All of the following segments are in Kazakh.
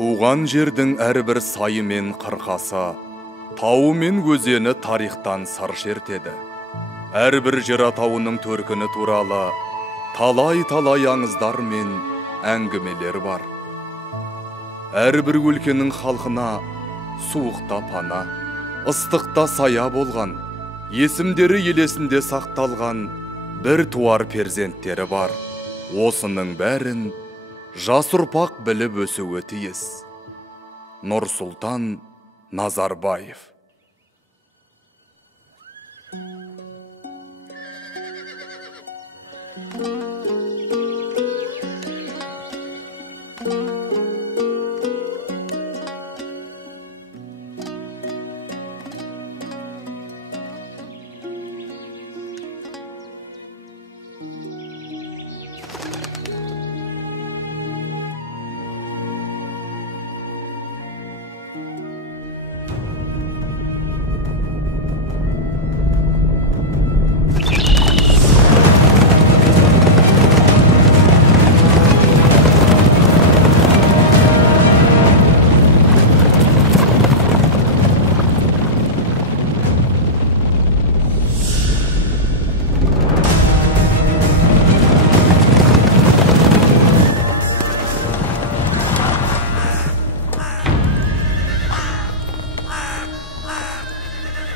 Туған жердің әрбір сайы мен қырқасы, тауы мен өзені тарихтан сыр шертеді. Әрбір жер атауының төркіні туралы талай-талай аңыздар мен әңгімелер бар. Әрбір өлкенің халқына суықта пана, ыстықта сая болған, есімдері елесінде сақталған бір туар перзенттері бар. Осының бәрін жас ұрпақ біліп өсуі тиіс. Нұрсұлтан Назарбаев.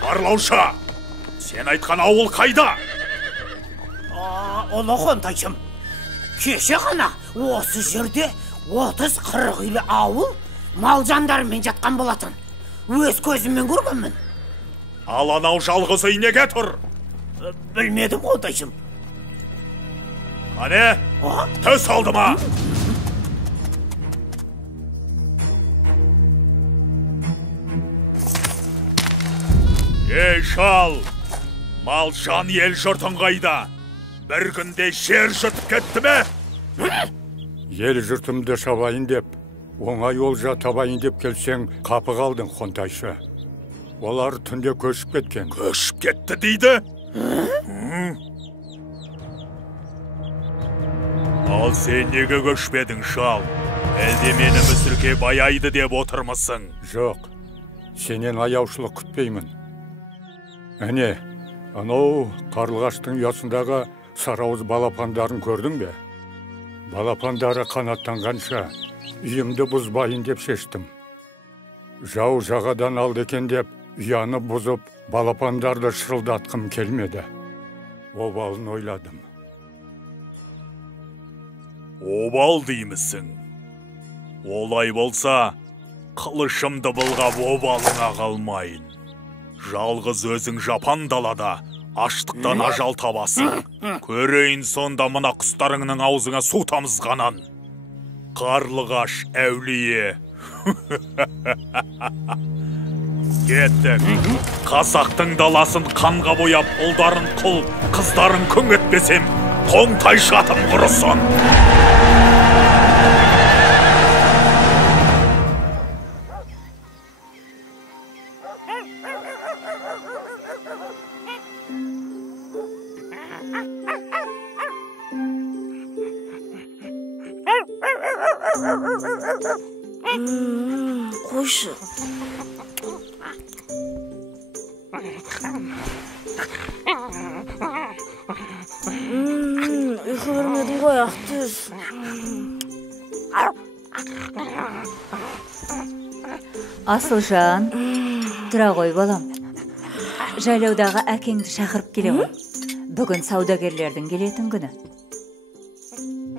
Барлаушы, сен айтқан ауыл қайда? Ұлы Қонтайшым, кеше ғана осы жерде 30-40 үйлі ауыл мал жандарымен жатқан болатын. Өз көзіммен көргенмін. Ал анау жалғыз үй неге тұр? Білмедім, Қонтайшым. Қане, төс алды ма? Ей шал, мал жан ел жұртың қайда? Bir günde жер жұтып кетті ме? Ел жұртымды шабайын деп, оңай олжа табайын деп келсең, қапы қалдың, Қонтайшы. Олар түнде көшіп кеткен. Көшіп кетті дейді? Ал сен неге көшпедің, шал? Әлде мені мүсірке баяйды деп отырмысың? Жоқ, сенен аяушылық күтпеймін. Әне, анау қарлығаштың ұясындағы сарауыз балапандарын көрдің бе? Балапандары қанаттанғанша үйімді бұзбайын деп шештім. Жау жағадан алды екен деп ұяны бұзып, балапандарды шырылдатқым келмеді. Обалын ойладым. Обал деймісің? Олай болса, қылышымды былғап обалыңа қалмайын. Жалғыз өзің жапан далада аштықтан ажал табасың. Көрейін сонда мына құстарыңның аузыңа су тамызғанан. Қарлығаш әулие. Кеттік. Қазақтың даласын қанға бояп, ұлдарын құл, қыздарын күң етпесем, Қонтайшы атым құрысын. Қойшы. Ұйқы көрмедің ғой, Ақтөс. Асылжан, тұра ғой балам. Жайлаудағы әкеңді шақырып келе ғой. Бүгін саудагерлердің келетін күні.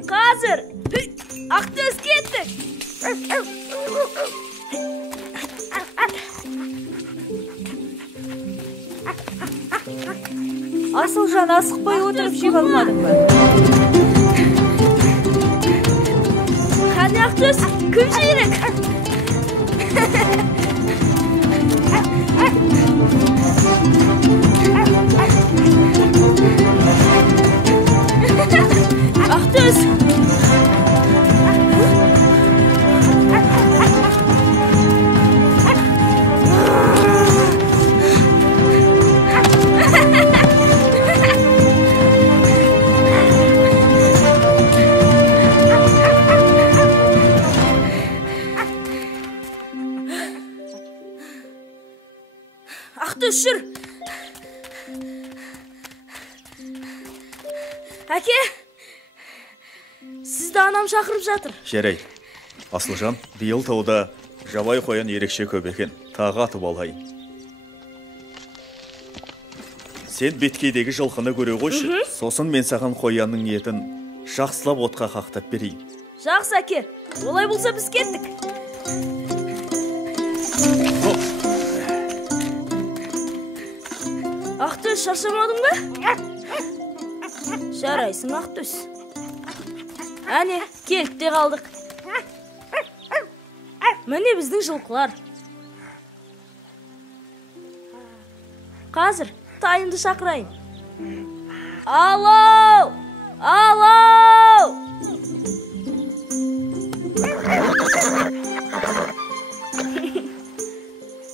Қазір! Ақтөс кеттік! Асылжан, асықпай отырып жеп алмадың ба? Қане Ақтөс, кім жейрек? Ақтөс! Ақтөс, жүр. Әке, сізді анам шақырып жатыр. Жарай. Асылжан, биыл тауда жабай қоян ерекше көп екен. Тағы атып алайын. Сен беткейдегі жылқыны көре қойшы. Сосын мен саған қоянның етін жақсылап отқа қақтап берейін. Жақсы, әке. Олай болса біз кеттік. Ақтөс, шаршамадың ба? Жарайсың, Ақтөс. Әне, келіп те қалдық. Міне біздің жылқылар. Қазір тайымды шақырайын. Алау! Алау!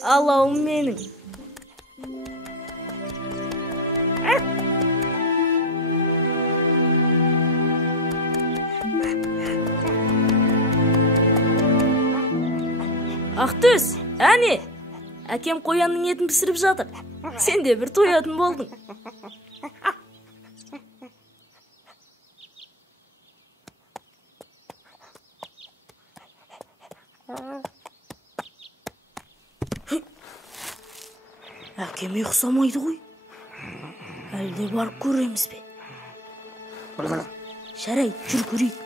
Алауым менің. Ақтөс, әне, әкем қоянның етін пісіріп жатыр. Сен де бір тоятын болдың. Әкем ұйқысамайды ғой. Әлде барып көреміз бе? Жарай, жүр көрейік.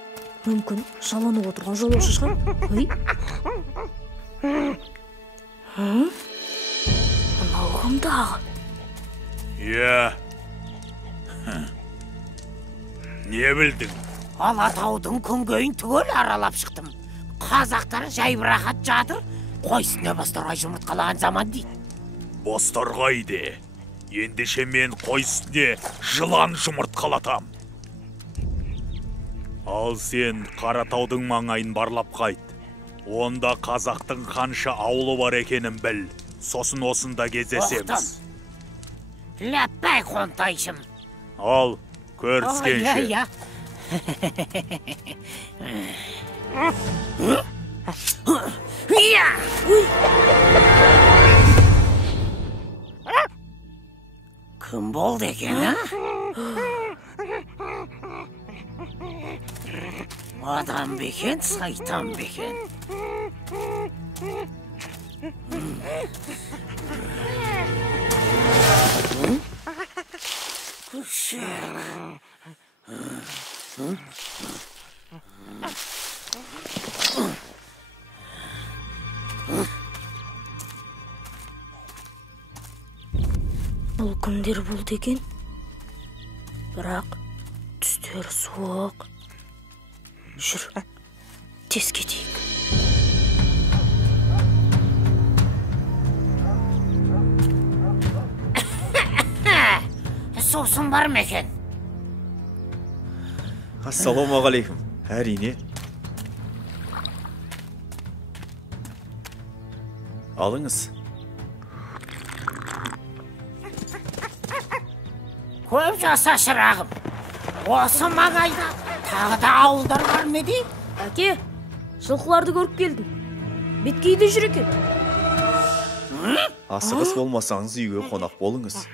Мүмкін жаланып отырған жолаушы шығар. Анау кім дағы? Иә. Не білдің? Алатаудың күнгейін түгел аралап шықтым. Қазақтар жайбырақат жатыр, қойсына бастарғай жұмыртқалаған заман дейді. Бастарғайды. Ендеше мен қойсыне жылан жұмыртқалатам. Ал сен Қаратаудың маңайын барлап қайт. Онда қазақтың қанша ауылы бар екенін біл. Сосын осында кездесеміз. Ләппәй қонтайшым. Ал, көріскенше. Иә. Кім болды екен, а? Адам бекен, сайтан бекен. Бұл кімдер болды екен? Бірақ түстері суық. Жүр, тез кетейік. Сосын бар ма екен? Ассалаумағалейкум. Әрине. Алыңыз. Көп жаса шырағым. Осы маңайда тағы да ауылдар бар ма еді? Әке, жылқыларды көріп келдім. Беткейде жүр екен. Асығыс болмасаңыз үйге қонақ болыңыз.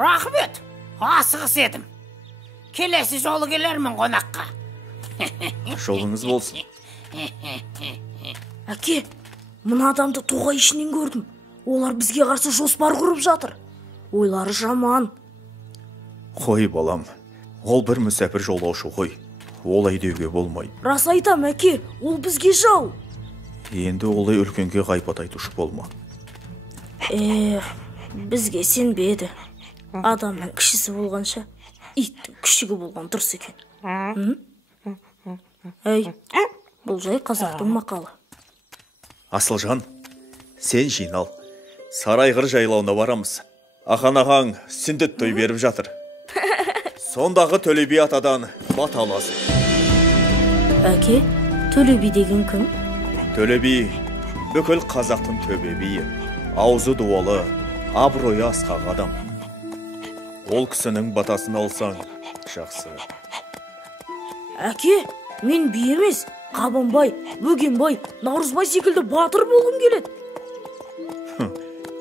Рахмет, асығыс едім. Келесі жолы келермін қонаққа. Жолыңыз болсын. Әке, мына адамды тоғай ішінен көрдім. Олар бізге қарсы жоспар құрып жатыр. Ойлары жаман. Қой балам, ол бір мүсәпір жолаушы ғой. Олай деуге болмай. Рас айтам, әке, ол бізге жау. Енді олай үлкенге ғайбат айтушы болма. Бізге сенбеді. Адамның кішісі болғанша, иттің күшігі болған дұрыс екен. Әй, бұл жай қазақтың мақалы. Асылжан, сен жинал. Сарайғыр жайлауына барамыз. Ақан ағаң сүндет той беріп жатыр. Сондағы Төле би атадан бат аласың. Әке, Төле би деген кім? Төле би бүкіл қазақтың төбе биі. Аузы дуалы, абыройы асқақ адам. Ол кісінің батасын алсаң, жақсы. Әке, мен би емес, Қабанбай, Бөгенбай, Наурызбай секілді батыр болғым келеді.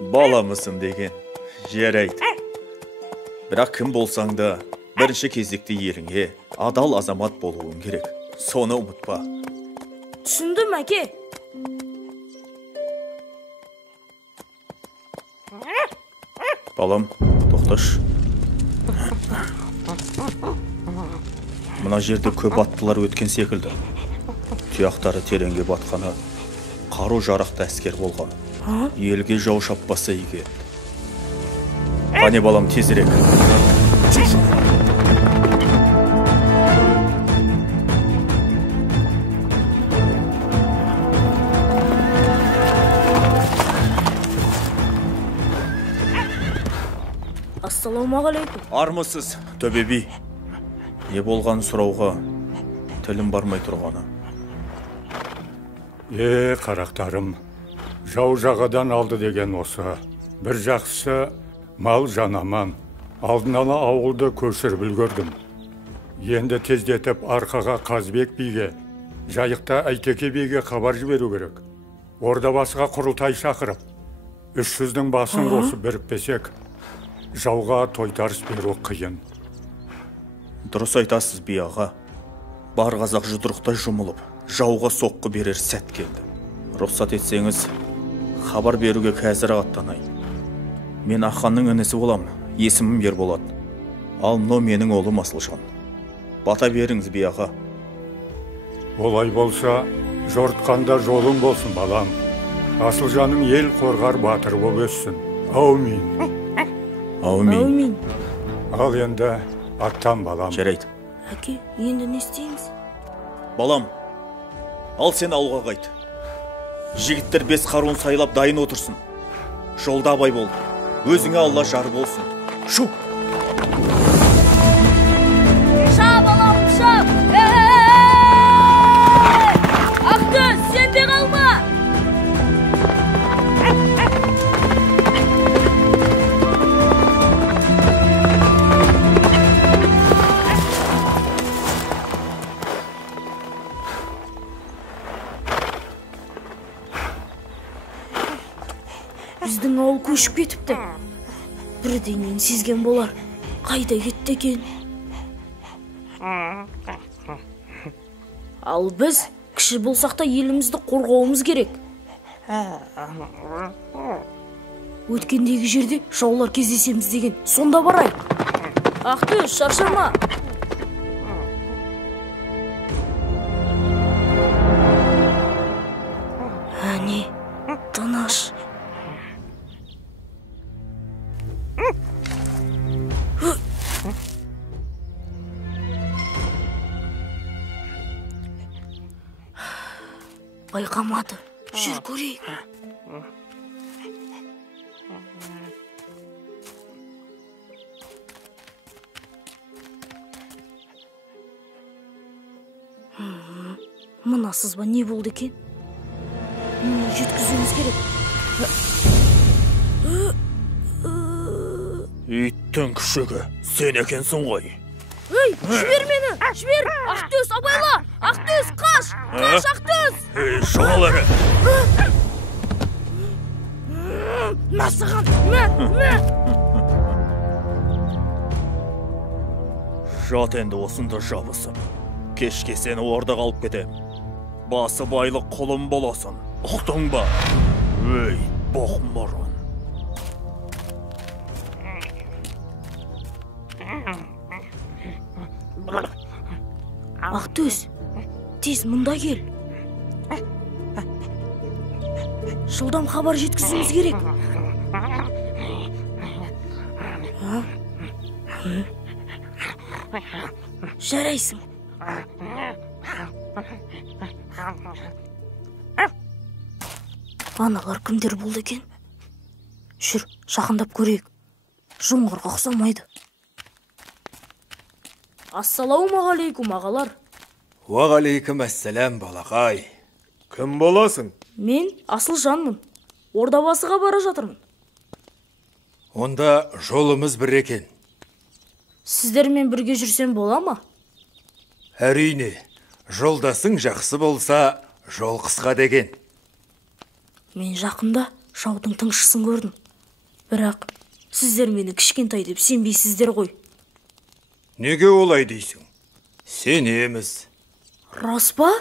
Баламысың деген, жарайды. Бірақ кім болсаң да, бірінші кезекте еліңе адал азамат болуың керек. Соны ұмытпа. Түсіндім, әке. Балам, тоқташ. Мына жерде көп аттылар өткен секілді. Тұяқтары тереңге батқаны, қару жарақты әскер болған. Елге жау шаппаса иге. Қане балам, тезірек. Ассалаумағалейкум. Армысыз, төбе би. Не болған сұрауға тілім бармай тұрғаны. Қарақтарым, жау жағадан алды деген осы. Бір жақсы мал жанаман. Алдын ала ауылды көшіріп үлгердім. Енді тездетіп арқаға Қазбек биге, жайықта Әйтеке биге хабар жіберу керек. Орда басқа құрылтай шақырып, 300-дің басын қосып бірікпесек, жауға тойтарыс беру қиын. Дұрыс айтасыз би аға. Бар қазақ жұдырықтай жұмылып, жауға соққы берер сәт келді. Рұқсат етсеңіз, хабар беруге қазір аттанайын. Мен Аханның інісі болам, есімім Ерболат. Ал мынау менің ұлым Асылжан. Бата беріңіз би аға. Олай болса, жортқанда жолың болсын балам. Асылжаның ел қорғар батыр болып өссін. Аумин. Аумин. Ал енді аттан балам. Жарайды. Әке, енді не істейміз? Балам, ал сен ауылға қайт. Жігіттер 5 қаруын сайлап дайын отырсын. Жолда абай бол. Өзіңе Алла жар болсын. Шу! Ша, балам, ша! Ақтөс, сен де қалма! Біздің ауыл көшіп кетіпті. Бірдеңнен сезген болар. Қайда кетті екен? Ал біз кіші болсақ та елімізді қорғауымыз керек. Өткендегі жерде жаулар кездесеміз деген. Сонда барайық. Ақтөс, шаршама. Әне, тыныш. Байқамады. Жүр көрейік. Мына сызба не болды екен? Мені жеткізуіміз керек. Иттің күшігі, сен екенсің ғой. Ей, жібер мені, жібер! Ақтөс, абайла! Ақтөс, қаш! Қаш, Ақтөс! Жығал әрі! Насыған! Жат енді осында жабысып. Кешке сені орда қалып кетем. Басы байлық құлым боласын. Ұқтың ба? Ей, боқмұрын. Ақтөс, тез мұнда кел. Жылдам хабар жеткізуіміз керек. Жарайсың. Аналар кімдер болды екен? Жүр, жақындап көрейік. Жоңғарға ұқсамайды. Ассалаумағалейкум, ағалар. Уағалейкум әссәләм, балақай. Кім боласың? Мен Асылжанмын. Ордабасыға бара жатырмын. Онда жолымыз бір екен. Сіздермен бірге жүрсем бола ма? Әрине, жолдасың жақсы болса, жол қысқа деген. Мен жақында жаудың тыңшысын көрдім. Бірақ сіздер мені кішкентай деп сенбейсіздер ғой. Неге олай дейсің? Сенеміз. Рас па?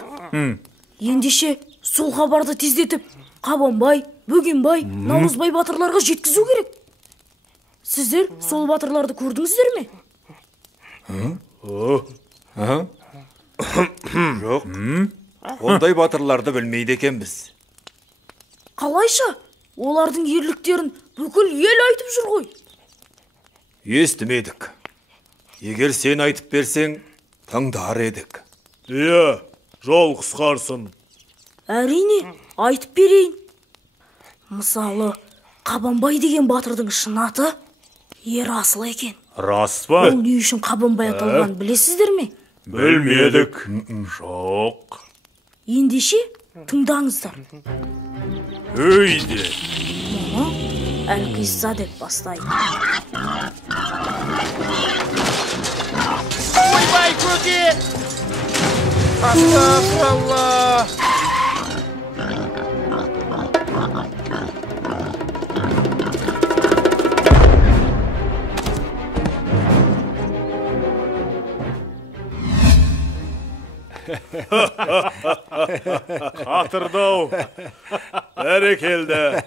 Ендеше сол хабарды тездетіп, Қабанбай, Бөгенбай, Наурызбай батырларға жеткізу керек. Сіздер сол батырларды көрдіңіздер ме? Жоқ. Ондай батырларды білмейді екенбіз. Қалайша? Олардың ерліктерін бүкіл ел айтып жүр ғой. Естімедік. Егер сен айтып берсең, тыңдар едік. Иә, жол қысқарсын. Әрине, айтып берейін. Мысалы, Қабанбай деген батырдың шын аты Ерасыл екен. Рас па? Ол не үшін Қабанбай аталғанын білесіздер ме? Білмедік. Жоқ. Ендеше тыңдаңыздар. Өйде. Мұны Әлқисса деп бастайды. Ойбай көке! Астағфиралла! Қатырдау. Бәрекелді.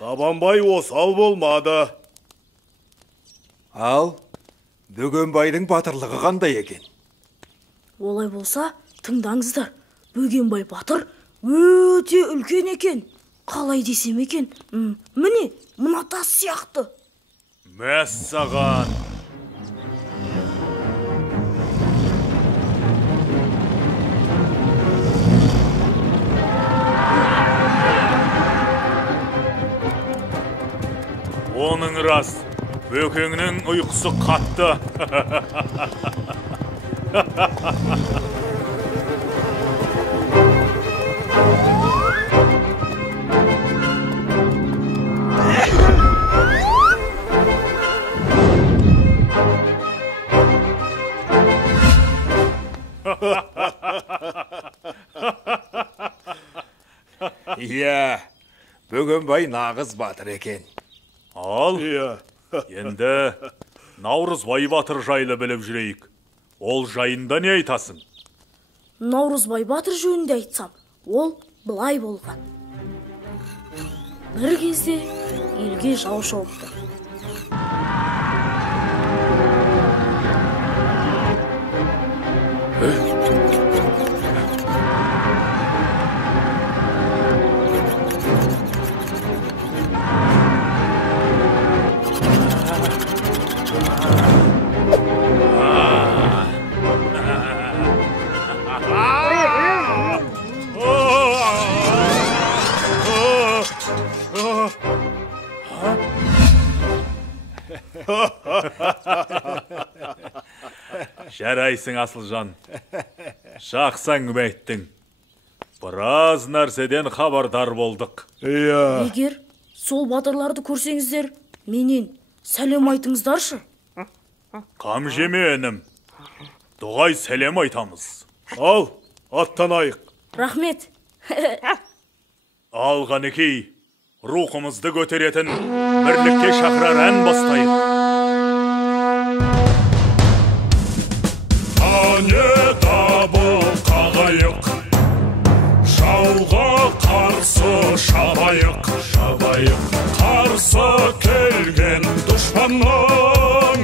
Қабанбай осал болмады. Ал, Бөгенбайдың батырлығы қандай екен? Олай болса, тыңдаңыздар. Бөгенбай батыр өте үлкен екен. Қалай десем екен? Міне, мына тас сияқты. Мәссаған. Оның рас, Бөкеңнің ұйқысы қатты. Иә, Бөгенбай нағыз батыр екен. Ал, енді Наурызбай батыр жайлы біліп жүрейік. Ол жайында не айтасың? Наурызбай батыр жөнінде айтсам, ол былай болған. Бір кезде елге жау шауыпты. Жарайсың, Асылжан. Жақсы әңгіме айттың. Біраз нәрседен хабардар болдық. Егер сол батырларды көрсеңіздер, менен сәлем айтыңыздаршы. Қам жеме, інім. Дұғай сәлем айтамыз. Ал, аттанайық. Рахмет. Ал, Ғанекей, рухымызды көтеретін бірлікке шақырар ән бастайық. Ане дабыл қағайық, жауға қарсы шабайық, қарсы келген дұшпанның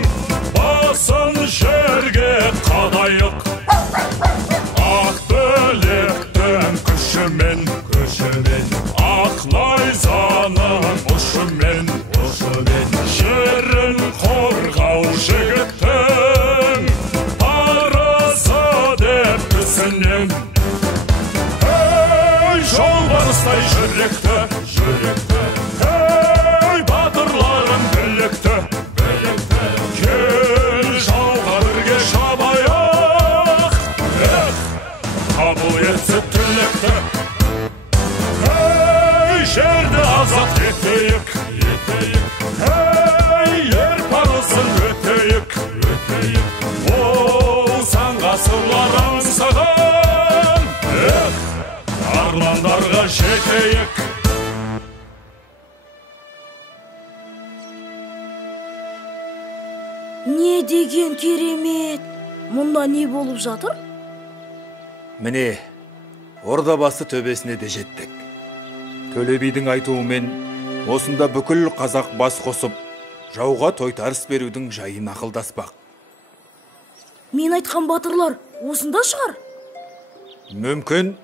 басын жерге қадайық. Ақ білектің күшімен, ақ найзаның ұшымен, жерін қорғау жігіттің парызы деп түсінен. Ей, жолбарыстай жүректі, ей, батырларым білікті, кел жауға бірге шабайық. Қабыл етсе тілекті, жерді азат етейік, ер парызын өтейік. Болсан ғасырлар аңсаған, армандарға жетейік. деген керемет. Мұнда не болып жатыр? Міне, Ордабасы төбесіне де жеттік. Төле бидің айтуымен осында бүкіл қазақ бас қосып, жауға тойтарыс берудің жайын ақылдаспақ. Мен айтқан батырлар осында шығар? Мүмкін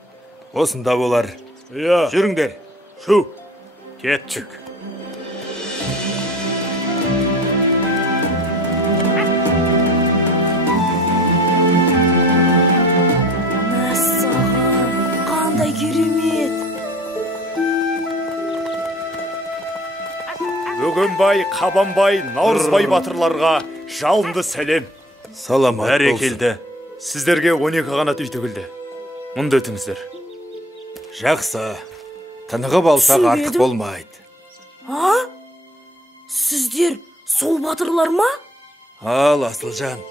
осында болар. Иә. Жүріңдер. Шу. Кеттік. Мәссаған, қандай керемет. Бөгенбай, Қабанбай, Наурызбай батырларға жалынды сәлем. Саламат болсын. Бәрекелді. Сіздерге 12 қанат үй тігілді. Мұнда өтіңіздер. Жақсы. Тынығып алсақ артық болмайды. А? Сіздер сол батырлар ма? Ал, Асылжан.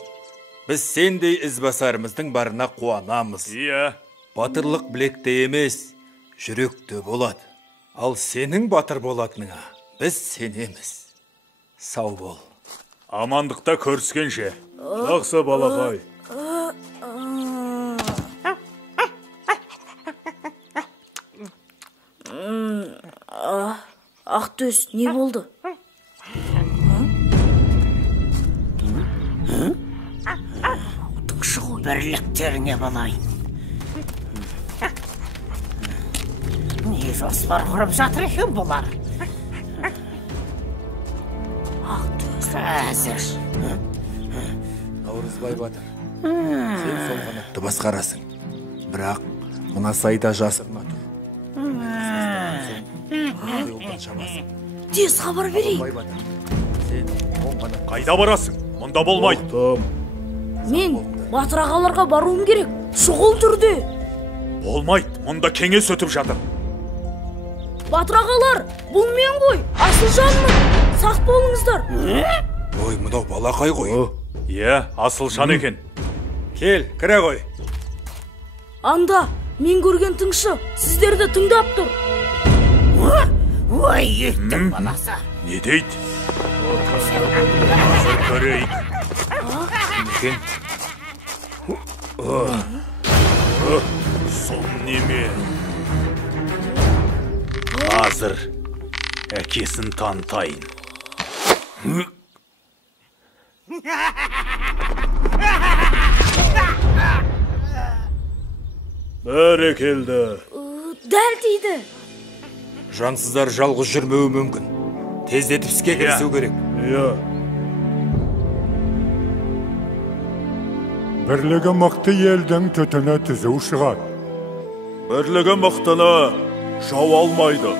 Біз сендей ізбасарымыздың барына қуанамыз. Иә. Батырлық білекте емес, жүректе болады. Ал сенің батыр болатыныңа біз сенеміз. Сау бол. Амандықта көріскенше. Жақсы балақай. Ақтөс, не болды? Шығу бірліктеріне балайын. Не жоспар құрып жатыр екен бұлар? Ақтөс. Әзір. Наурызбай батыр, сен сол қанатты басқарасың. Бірақ мына сайда жасырма тұр. Тез хабар берейін. Қайда барасың? Мұнда болмайды. Мен батыр ағаларға баруым керек. Шұғыл түрде. Болмайды. Мұнда кеңес өтіп жатыр. Батыр ағалар, бұл мен ғой. Асылжанмын. Сақ болыңыздар. Ой, мынау балақай ғой. Иә, Асылжан екен. Кел, кіре ғой. Анда, мен көрген тыңшы сіздерді тыңдап тұр. Ой, еттің баласы. Не дейді? Көрейік. Некен? Сон неме? Қазір әкесін танытайын. Бәрекелді. Дәл тиді. Жансыздар жалғыз жүрмеуі мүмкін. Тездетіп іске кірісу керек. Иә. Бірлігі мықты елдің түтіні түзу шығады. Бірлігі мықтыны жау алмайды.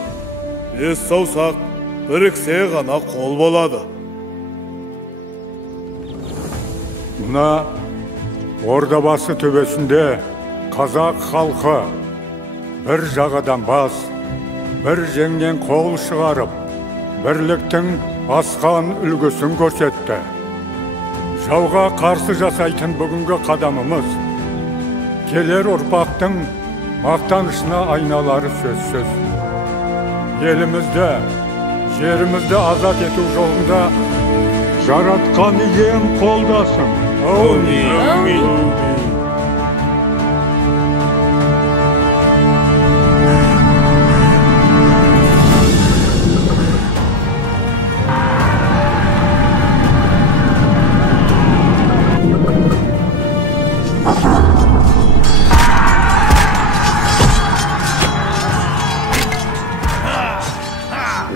Бес саусақ біріксе ғана қол болады. Мына Ордабасы төбесінде қазақ халқы бір жағадан бас, бір жеңнен қол шығарып, бірліктің асқан үлгісін көрсетті. Жауға қарсы жасайтын бүгінгі қадамымыз келер ұрпақтың мақтанышына айналары сөзсіз. Елімізді, жерімізді азат ету жолында жаратқан ием қолдасын. Әумин.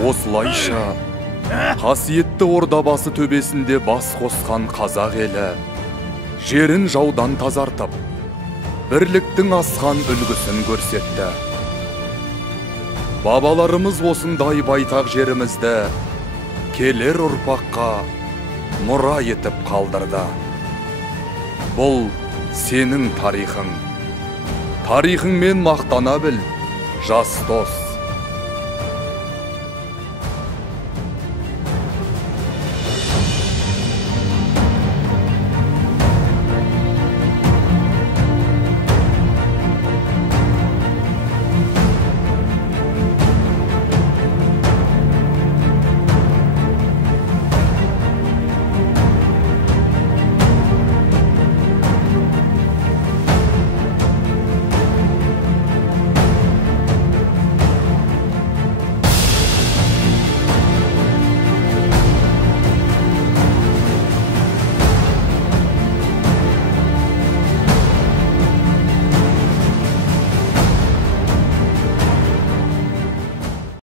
Осылайша қасиетті Ордабасы төбесінде бас қосқан қазақ елі жерін жаудан тазартып, бірліктің асқан үлгісін көрсетті. Бабаларымыз осындай байтақ жерімізді келер ұрпаққа мұра етіп қалдырды. Бұл сенің тарихың. Тарихыңмен мақтана біл, жас дос.